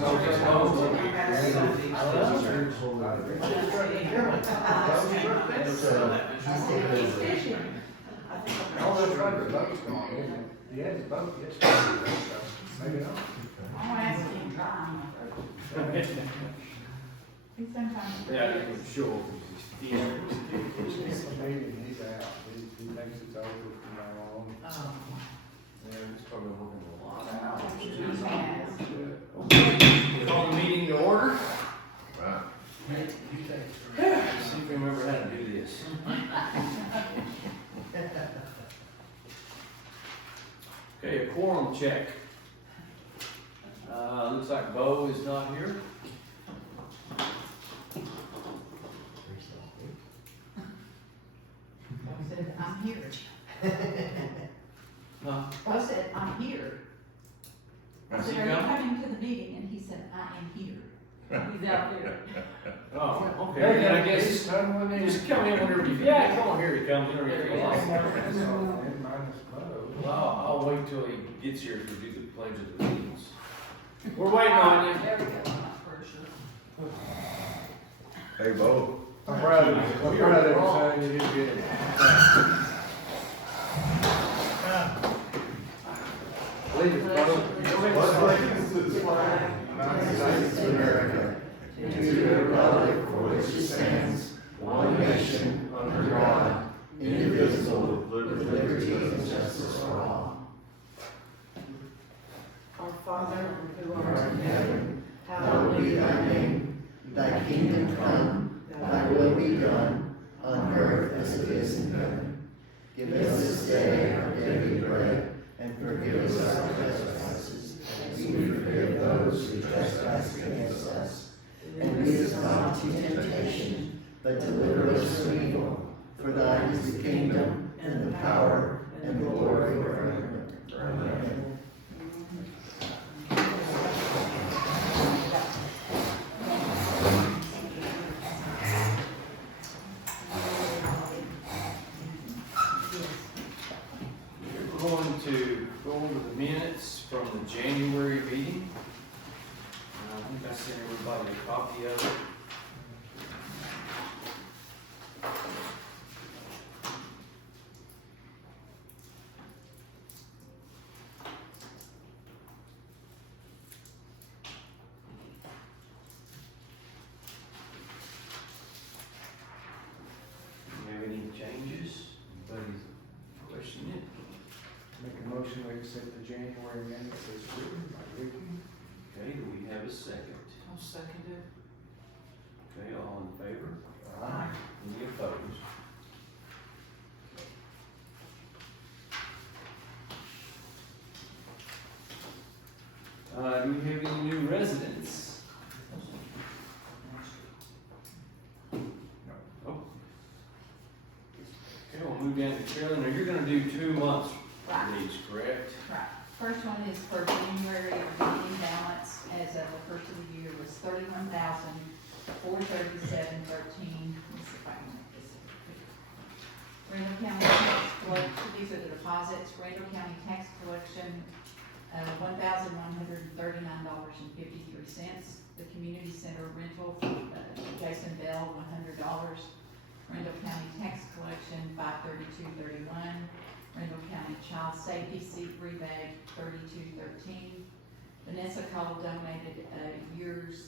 Oh, that's right, the boat's gone, isn't it? He had his boat yesterday, so maybe not. I'm asking Brian. He sometimes. Yeah, sure. He's meeting, he's out, he thinks it's over from now on. Oh. Yeah, it's probably working a lot of I hours. think he has. Okay, call the meeting to order. Right. See if we remember how to do this. Okay, a quorum check. Looks like Bo is not here. I said, I'm here. Huh? I said, I'm here. I Is said, he are you coming? coming to the meeting? And he said, I am here. He's out there. Oh, okay, There you then I go. guess, He's coming in. just come in whenever you, yeah, come on, here he comes, whenever you like. Minus Bo. Well, I'll wait till he gets here to do the pledge of allegiance. We're waiting on you. There we go, not for sure. Hey, Bo. I'm proud of you, I'm proud of you, son, you did good. Leave it, Bo. United States of America, and to the republic for which it stands, one nation, under God, indivisible, with liberty and justice for all. Our Father, who Who art art in in heaven, heaven, hallowed hallowed be thy name. Thy kingdom come, thy will be done, on earth as it is in heaven. Give us this day our daily bread, and forgive us our trespasses, as we forgive those who trespass against us. And lead us not into temptation, but deliver us from evil. For thine is the kingdom, and the power, and the glory forever. Amen. We're going to go over the minutes from the January meeting. I think I sent everybody a copy of it. Do you have any changes? Anybody question it? Make a motion to accept the January minutes as written by Vicky. Okay, do we have a second? I'll second it. Okay, all in favor? Aye. Any opposed? Do we have any new residents? Oh. Okay, we'll move down to Carolyn. Now, you're gonna do 2 months Right. for these, correct? Right. First one is for January, our beginning balance as of the first of the year was $31,437.13. Let's see if I can make this. Randall County tax collection, these are the deposits. Randall County tax collection, $1,139.53. The community center rental, Jason Bell, $100. Randall County tax collection, $532.31. Randall County Child Safety Seat Rebate, $32.13. Vanessa Cole donated a year's,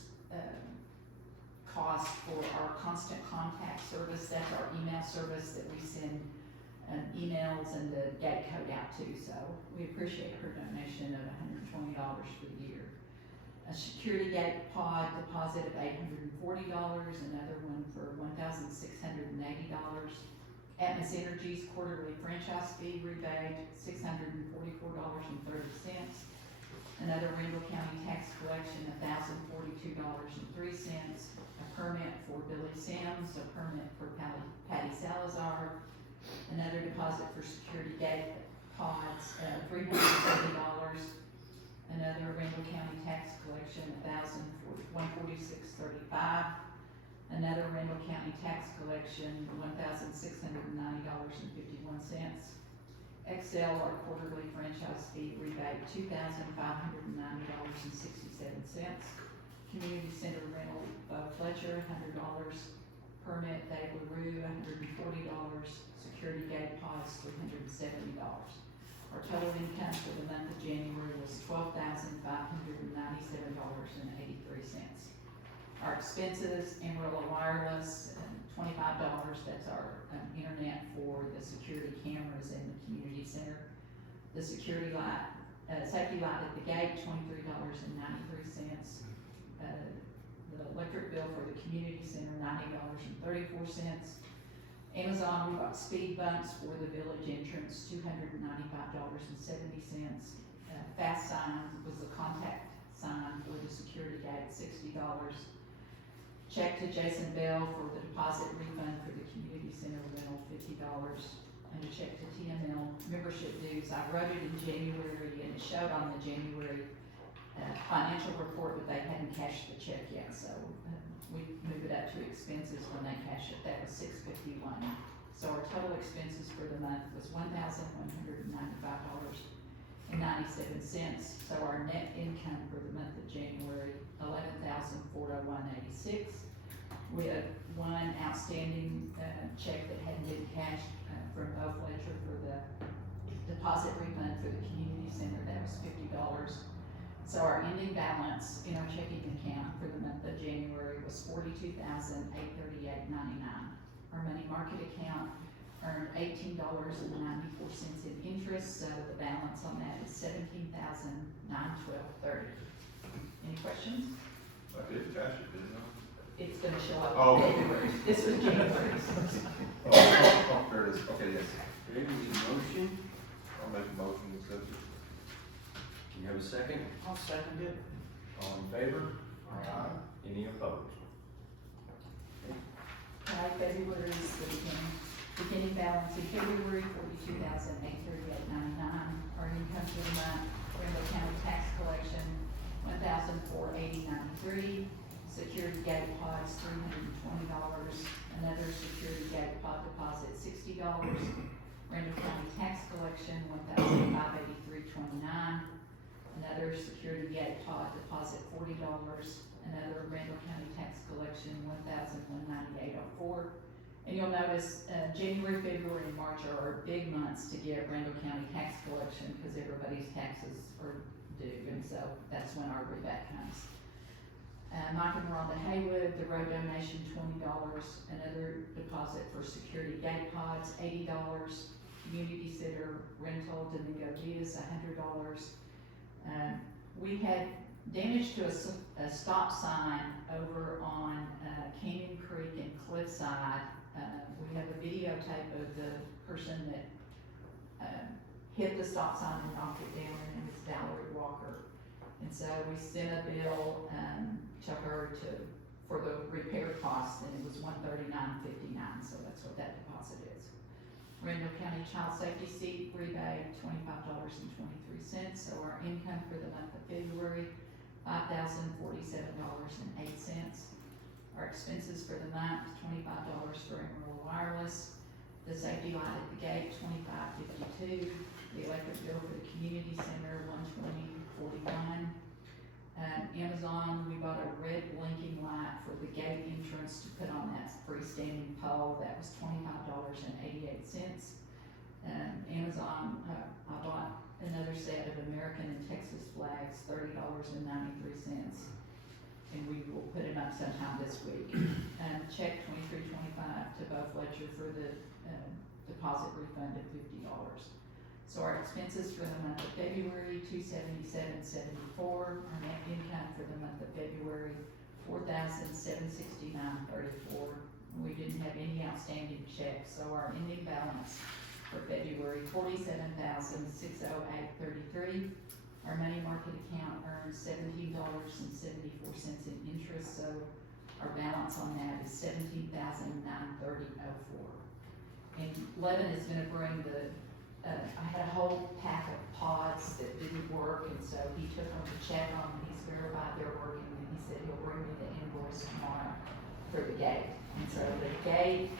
cost for our constant contact service. That's our email service that we send, emails and the gate code out to, so we appreciate her donation of $120 for the year. A security gate pod deposit of $840, another one for $1,680. Atmos Energy's quarterly franchise fee rebate, $644.30. Another Randall County tax collection, $1,042.03. A permit for Billy Sims, a permit for Patty Salazar. Another deposit for security gate pods, $370. Another Randall County tax collection, $146.35. Another Randall County tax collection, $1,690.51. Excel, our quarterly franchise fee rebate, $2,590.67. community center rental, Fletcher, $100, permit, Dave LaRue, $140, security gate pods, $370. Our total income for the month of January was $12,597.83. Our expenses, Amarillo Wireless, $25, that's our internet for the security cameras in the community center. The security light, safety light at the gate, $23.93. The electric bill for the community center, $90.34. Amazon, we bought speed bumps for the village entrance, $295.70. Fast signs was the contact sign for the security gate, $60. Check to Jason Bell for the deposit refund for the community center rental, $50. And a check to TML membership dues. I wrote it in January and it showed on the January financial report, but they hadn't cashed the check yet, so we moved it up to expenses when they cash it. That was $651. So our total expenses for the month was $1,195.97. So our net income for the month of January, $11,401.86. We had one outstanding check that hadn't been cashed from Bo Fletcher for the deposit refund for the community center. That was $50. So our ending balance in our checking account for the month of January was $42,838.99. Our money market account earned $18.94 in interest, so the balance on that is $17,912.30. Any questions? I did cash it, didn't I? It's gonna show up Oh. in February. This was January. Oh, there it is, okay, yes. Okay, we need a motion. I'll make a motion to accept it. Do you have a second? I'll second it. All in favor? Aye. Any opposed? February is the beginning balance in February, $42,838.99. Our income for the month, Randall County tax collection, $1,480.93. Security gate pods, $320. Another security gate pod deposit, $60. Randall County tax collection, $1,583.29. Another security gate pod deposit, $40. Another Randall County tax collection, $1,198.04. And you'll notice, January, February, and March are our big months to get Randall County tax collection, because everybody's taxes are due, and so that's when our rebate comes. Mike and Rhonda Haywood, the road donation, $20. Another deposit for security gate pods, $80. Community center rental, Domingo Diaz, $100. We had damage to a stop sign over on Canyon Creek and Cliffside. We have a videotape of the person that hit the stop sign and knocked it down, and it was Valerie Walker. And so we sent a bill to her for the repair cost, and it was $139.59, so that's what that deposit is. Randall County Child Safety Seat rebate, $25.23, so our income for the month of February, $5,047.08. Our expenses for the month, $25 for Amarillo Wireless. The safety light at the gate, $25.52. The electric bill for the community center, $120.41. Amazon, we bought a red blinking light for the gate entrance to put on that freestanding pole. That was $25.88. Amazon, I bought another set of American and Texas flags, $30.93. And we will put it up sometime this week. Check $23.25 to Bo Fletcher for the deposit refund of $50. So our expenses for the month of February, $277.74. Our net income for the month of February, $4,769.34. We didn't have any outstanding checks, so our ending balance for February, $47,608.33. Our money market account earns $17.74 in interest, so our balance on that is $17,930.04. And Levin is gonna bring I had a whole pack of pods that didn't work, and so he took them to check on, and he's verified they're working, and he said he'll bring me the invoice tomorrow for the gate. And so the gate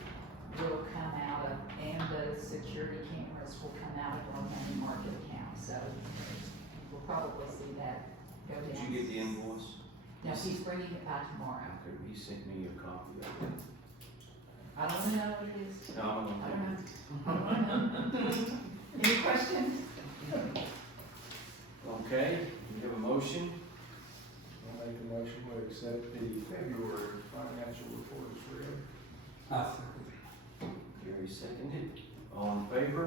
will come out of, and the security cameras will come out of our money market account, so we'll probably see that go down. Did you get the invoice? No, he's bringing it by tomorrow. Okay, he sent me a copy of it. I don't know what it is. No, I don't know. Any questions? Okay, you have a motion? I'll make a motion to accept the February financial report as read. Gary seconded. All in favor?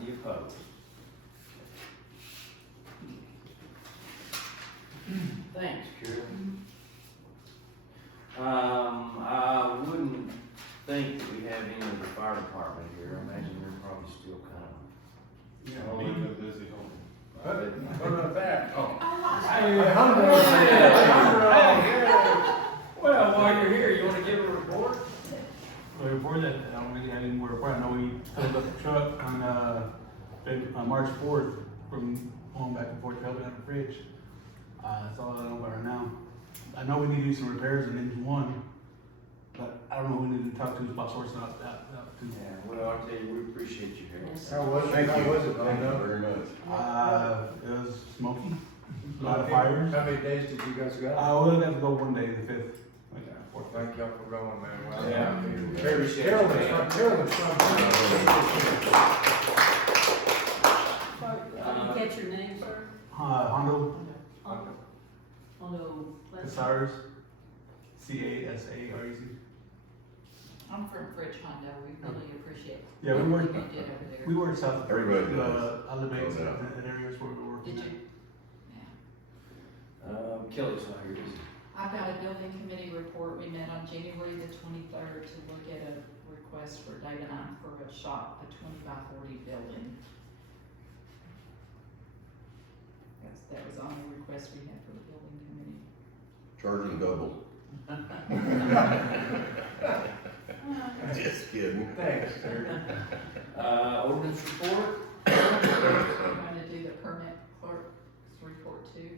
Any opposed? Thanks, Carol. I wouldn't think that we have any of the fire department here. I imagine they're probably still kind of. Yeah, Only been busy home. what about that? Oh. Well, while you're here, you wanna give a report? Well, before that, I don't really have any more report. I know we filled up the truck on March 4th from going back and forth helping out the bridge. That's all I know about right now. I know we need to do some repairs in engine one, but I don't know who we need to talk to about sourcing out too. Yeah, well, I'll tell you, we appreciate you here. Yes. How was it? Thank How you. was it? Thank you very much. It was smoky, a lot of fires. How many days did you guys go? We'll have to go one day, the 5th. Well, thank y'all for going, man. Well, Yeah. Appreciate it. Carolyn's from. I didn't catch your name, sir. Hondo Although, let's. Casares, Casarez. I'm from Fridge Hondo. We really appreciate Yeah, we what worked, you did over there. we worked south. Everybody does. Other bases No doubt. and areas where we're working Did at. you? Yeah. Kelly's not here, is he? I've got a building committee report. We met on January the 23rd to look at a request for Dave and I for a shop, a 20 by 40 building. That was the only request we had for the building committee. Charging double. Just kidding. Thanks, Terry. Ordinance report? I'm gonna do the permit clerk's report too.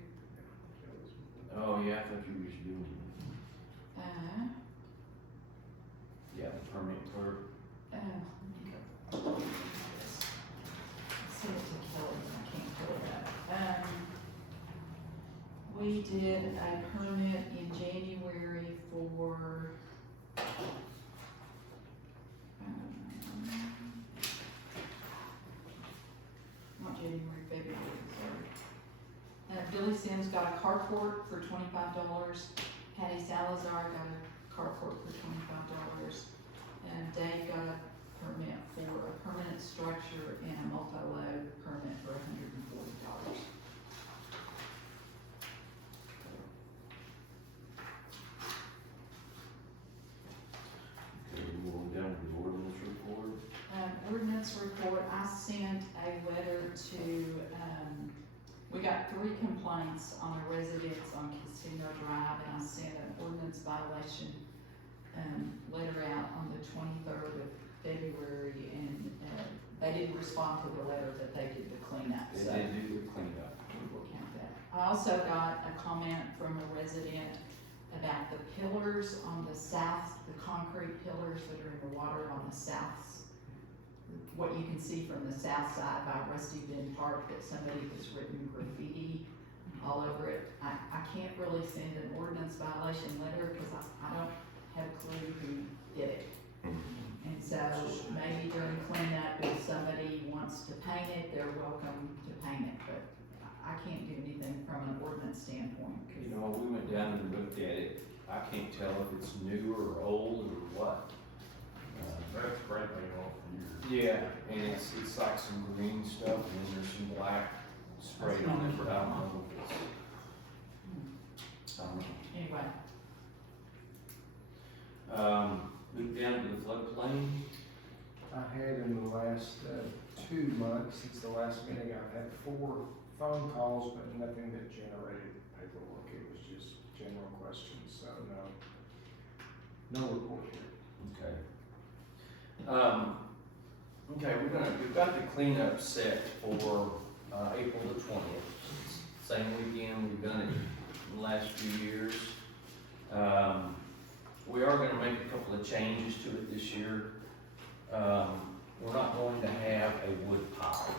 Oh, yeah, I thought you were just doing, yeah, the permit clerk. Let me go. Send it to Kelly, I can't pull it up. We did a permit in January for, not January, February, sorry. Billy Sims got a carport for $25. Patty Salazar got a carport for $25. And Dave got a permit for a permanent structure and a multi-load permit for $140. Okay, we're going down to the ordinance report. Ordinance report, I sent a letter to, we got 3 complaints on a residence on Casino Drive, and I sent an ordinance violation, letter out on the 23rd of February, and, they didn't respond to the letter, but they did the cleanup, They so did do the cleanup. we will count that. I also got a comment from a resident about the pillars on the south, the concrete pillars that are in the water on the south, what you can see from the south side by Rusty Bend Park, that somebody has written graffiti all over it. I can't really send an ordinance violation letter because I don't have a clue who did it. And so maybe during cleanup, if somebody wants to paint it, they're welcome to paint it, but I can't do anything from an ordinance standpoint. 'Cause You know, we went down and looked at it. I can't tell if it's new or old or what. That's frankly all for years. Yeah, and it's like some green stuff, and then there's some black sprayed on it, but I don't know if it's, I don't know. Anyway, Move down to the floodplain. I had in the last 2 months, since the last meeting, I've had 4 phone calls, but nothing that generated paperwork. It was just general questions, so no report here. Okay. Okay, we've got the cleanup set for, April the 20th. Same weekend, we've done it the last few years. We are gonna make a couple of changes to it this year. We're not going to have a wood pile.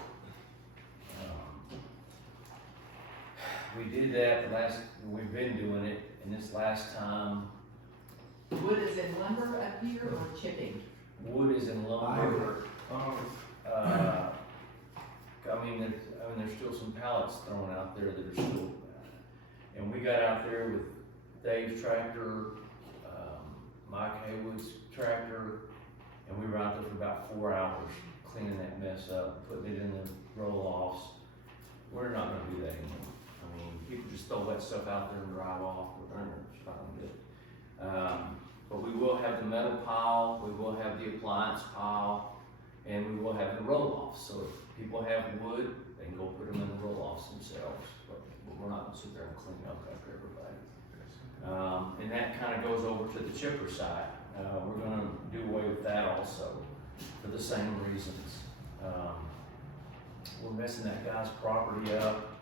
we did that we've been doing it, and this last time, Wood is in lumber up here or chipping? wood is in lumber. There's still some pallets thrown out there that are still, and we got out there with Dave's tractor, Mike Haywood's tractor, and we were out there for about 4 hours cleaning that mess up, putting it in the roll-offs. We're not gonna do that anymore. I mean, people just throw that stuff out there and drive off, it's not good. But we will have the metal pile, we will have the appliance pile, and we will have the roll-offs. So if people have wood, they can go put them in the roll-offs themselves, but we're not gonna sit there and clean up after everybody. And that kinda goes over to the chipper side. We're gonna do away with that also, for the same reasons. We're messing that guy's property up.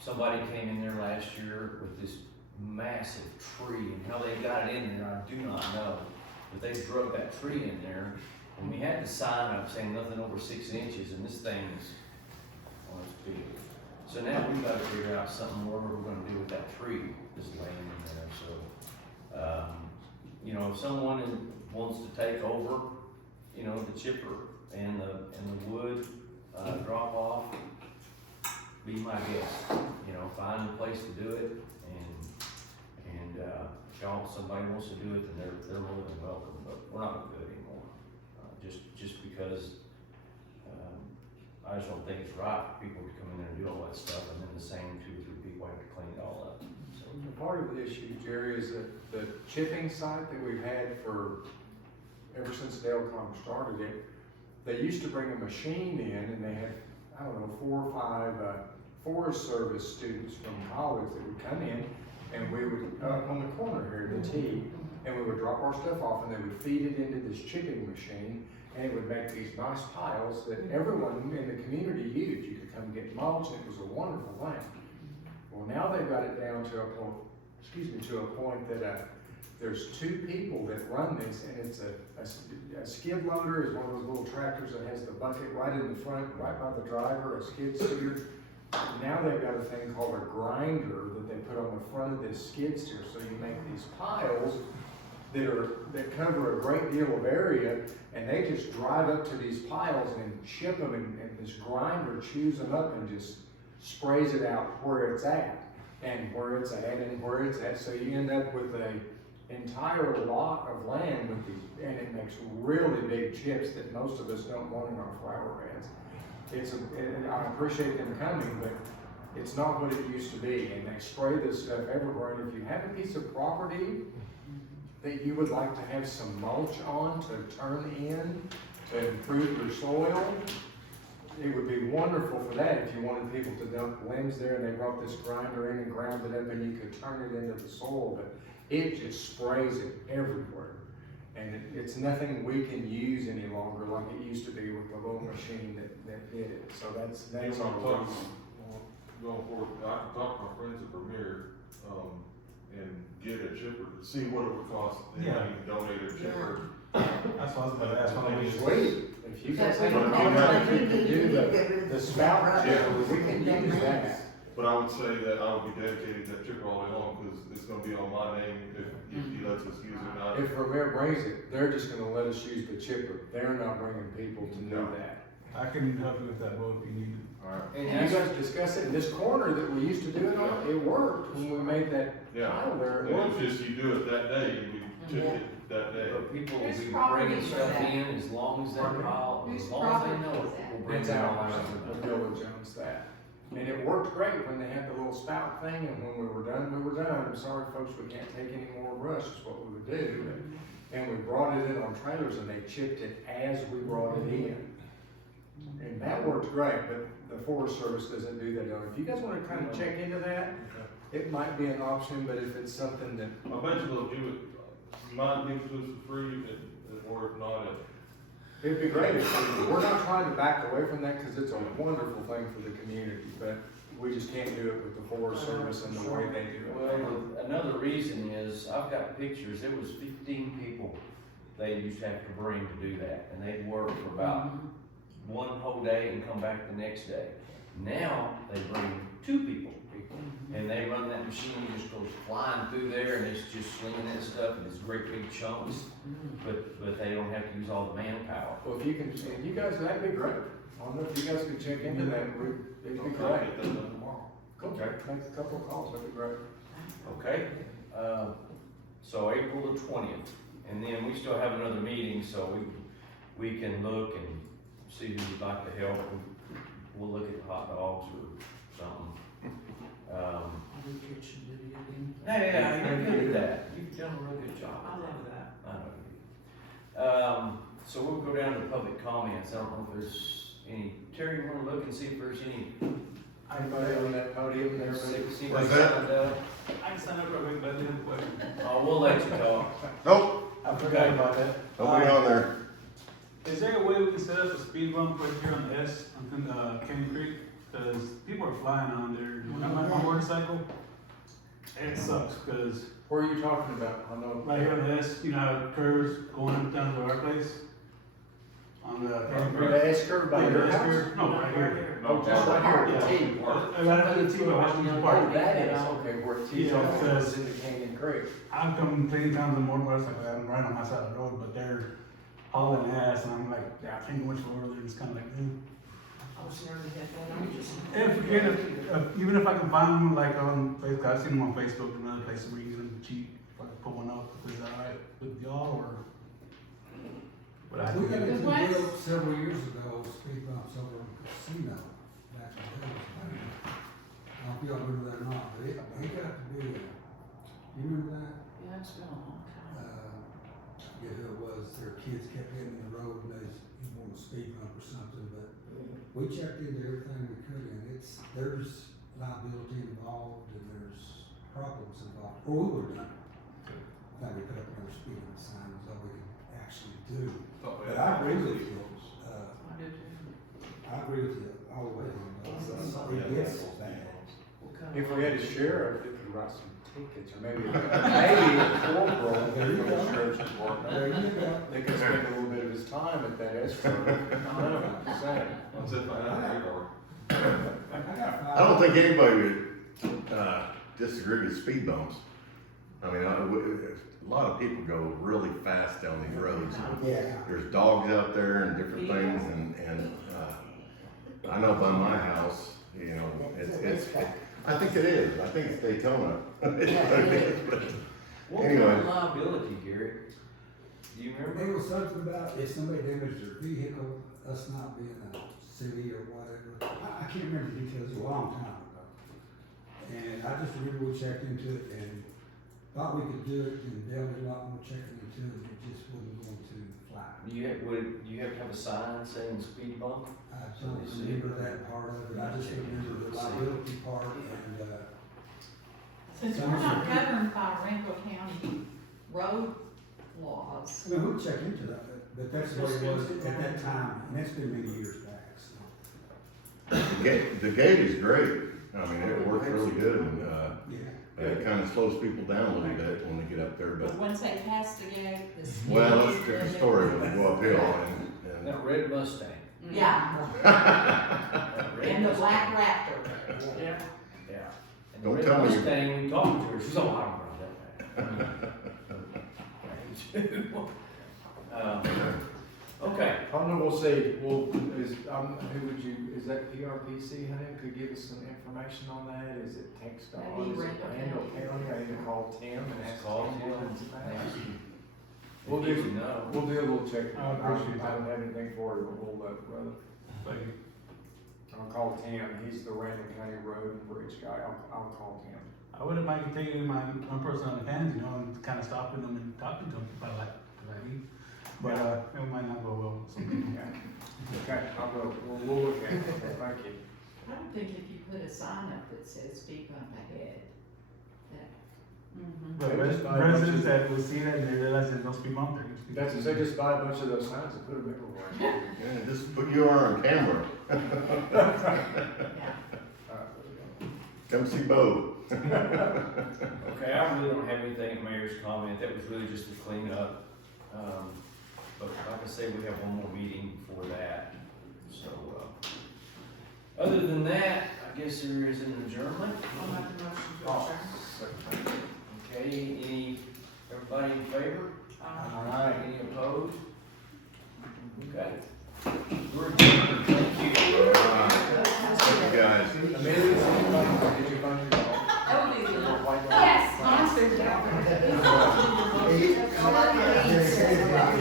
Somebody came in there last year with this massive tree, and how they got it in there, I do not know. But they drug that tree in there, and we had the sign up saying nothing over 6 inches, and this thing's, well, it's big. So now we've got to figure out something more we're gonna do with that tree that's laying in there, so. If someone wants to take over, the chipper and the wood, drop off, be my guest, find a place to do it, and if somebody wants to do it, then they're more than welcome, but we're not gonna do it anymore. Just because, I just don't think it's right for people to come in there and do all that stuff, and then the same 2 or 3 people have to clean it all up, so. Part of the issue, Jerry, is that the chipping site that we've had ever since Dale.com started it, they used to bring a machine in, and they had, 4 or 5 Forest Service students from college that would come in, and we would, on the corner here at the T, and we would drop our stuff off, and they would feed it into this chipping machine, and it would make these nice piles that everyone in the community used. You could come get mulch, and it was a wonderful thing. Well, now they've got it down to a point that there's 2 people that run this, and it's a skid loader is one of those little tractors that has the bucket right in the front, right by the driver, a skid steer. Now they've got a thing called a grinder that they put on the front of this skid steer, so you make these piles that cover a great deal of area, and they just drive up to these piles and chip them, and this grinder chews them up and just sprays it out where it's at, and where it's at, and where it's at, so you end up with a entire lot of land with these, and it makes really big chips that most of us don't want in our flower beds. And I appreciate them coming, but it's not what it used to be, and they spray this stuff everywhere, and if you have a piece of property that you would like to have some mulch on to turn in to improve your soil, it would be wonderful for that if you wanted people to dump limbs there and they brought this grinder in and ground it up and you could turn it into the soil, but it just sprays it everywhere. And it's nothing we can use any longer like it used to be with the little machine that did it. So that's Going our forward, I can talk to my friends at Premier, and get a chipper to see what it would cost, and Yeah. donate a chipper. That's what I was about to ask. How many- Sweet, if you guys think But you can do the spout chipper, we can use that. But I would say that I would be dedicated to that chipper all day long, because it's gonna be on my name if he lets us use it. Not If Vermeer brings it, they're just gonna let us use the chipper. They're not bringing people to do that. I can help you with that, Bo, if you need it. Alright, And And you guys discuss it in this corner that we used to do it on, it worked when we made that yeah, tile there. It and worked. it's just you do it that day, and we chip it that day. But people will Whose be property bringing is stuff that? in as long as they pile, Whose as long as they property know is it. that? We'll bring It's it out, on. the village owns that. And it worked great when they had the little spout thing, and when we were done, we were done. I'm sorry, folks, we can't take any more brush, is what we would do. And we brought it in on trailers, and they chipped it as we brought it in. And that worked great, but the Forest Service doesn't do that. If you guys wanna kind of check into that, it might be an option, but if it's something that, I bet you they'll do it, you might give it to us for free, or if not, it'd be great if, we're not trying to back away from that, cause it's a wonderful thing for the community, but we just can't do it with the Forest Service and the way they do it. Well, another reason is, I've got pictures, there was 15 people they used to have to bring to do that, and they'd work for about one whole day and come back the next day. Now, they bring 2 people, and they run that machine, it just goes flying through there, and it's just slinging that stuff, and it's great big chunks, but they don't have to use all the manpower. Well, if you can, if you guys, that'd be great. I don't know if you guys could check into that, it'd be great. Okay, make a couple of calls, that'd be great. Okay, so April the 20th, and then we still have another meeting, so we can look and see who would like to help. We'll look at hot dogs or something. Yeah, you're good at that. You've done a real good job. I love that. I know you do. So we'll go down to public comments. I don't know if there's any, Terry, you wanna look and see if there's any? Anybody on that podium there? See What's what's that? signed up? I can sign up real quick, but I didn't have a question. Oh, we'll let you talk. Nope, I forgot about that. nobody on there. Is there a way we can set up a speed bump right here on the S, on Canyon Creek? Cause people are flying on there, when I'm on my motorcycle, and it sucks, cause Where are you talking about? I know. right here on the S, you know how it curves going up down to our place? On the Canyon Creek. The S curve by Yeah, your the S house? curve. No, right here. Oh, just right here, the T. Right after the T, I watch the Oh, park. that is, okay, where T's Yeah, off, because- it's in the Canyon Creek. I've come plenty times in the morning, motorcycle, I'm right on my side of the road, but they're hauling ass, and I'm like, yeah, I can't go much further, they're just kinda like, I was never hit that, I'm just. Even if I can find one like on Facebook, I've seen them on Facebook and other places where you get them cheap, if I can put one up, if it's alright with y'all, or what I We got do. it The what? built several years ago, speed bumps over in Casino, back in the day. I don't know if y'all remember that or not, but it got to be, you remember that? Yeah, it's been a long time. I forget who it was, their kids kept hitting the road and they wanted a speed bump or something, but we checked into everything we could and there's liability involved and there's problems involved, or we would've done it. I think we put up another speed limit sign, is all we could actually do. But I agree with you, I do too. I agree with you all the way, it gets bad. We'll cut If it. we had a sheriff, it could write some tickets, or maybe a corporal There you from go. the sheriff's department. There you go. They could spend a little bit of his time at that escrow. I don't know, just saying. Once they find out they are. I don't think anybody would, disagree with speed bumps. I mean, a lot of people go really fast down these roads. Yeah. There's dogs out there and different things, and I know by my house, you know, it's, I think it is, I think it's Daytona. What Anyway. kind of liability, Gary? Do you remember? It was something about if somebody damaged their vehicle, us not being a city or whatever. I can't remember the details, it was a long time ago. And I just remember we checked into it and thought we could do it, and Dale did a lot more checking into it, it just wasn't going to fly. You have to have a sign saying speed bump? I don't remember that part of it, I just remember the liability part and, Since we're not governed by Renville County road laws, I mean, we'll check into that, but that's the way it was at that time, and that's been many years back, so. The gate is great, I mean, it works really good, and, Yeah. it kind of slows people down a little bit when they get up there, but, but once they pass the gate, the speed. well, that's a different story when they go uphill, and, That red Mustang. Yeah, That red and the Mustang. black Raptor. Yeah. Yeah. And the Don't red tell me you- Mustang, we talked to her, she's all, I don't run that fast. Okay, I know, we'll see, who would you, is that PRPC, honey, could give us some information on that, is it text Maybe on, is it Randall Randall County, I need to call Tim and ask. call him Tim. what it's about. we'll We'll do, do- no. We'll do a little check, I appreciate I don't that. have anything for you, but we'll let brother. Thank you. I'll call Tim, he's the Randall County Road and Bridge guy, I'll call Tim. I wouldn't mind taking my one person on the hands, you know, and kind of stopping them and talking to them if I like me. But, it might not go well with some people. Yeah. Okay, I'll go, we'll look at it, thank you. I would think if you put a sign up that says speed bump ahead, that, But They just buy a bunch residents of- that will see that and they realize there's no speed bump there. That's to say, just buy a bunch of those signs and put them everywhere. yeah, just put you on camera, yeah. come see Bo. Okay, I really don't have anything at mayor's comment, that was really just to clean up. But like I say, we have one more meeting before that, so, Other than that, I guess there is an adjournment. I'll make the motion to Oh, adjourn. Okay, everybody in favor? All right. Any opposed? Okay. We're adjourned. Thank you. Thank you, guys. Amelia,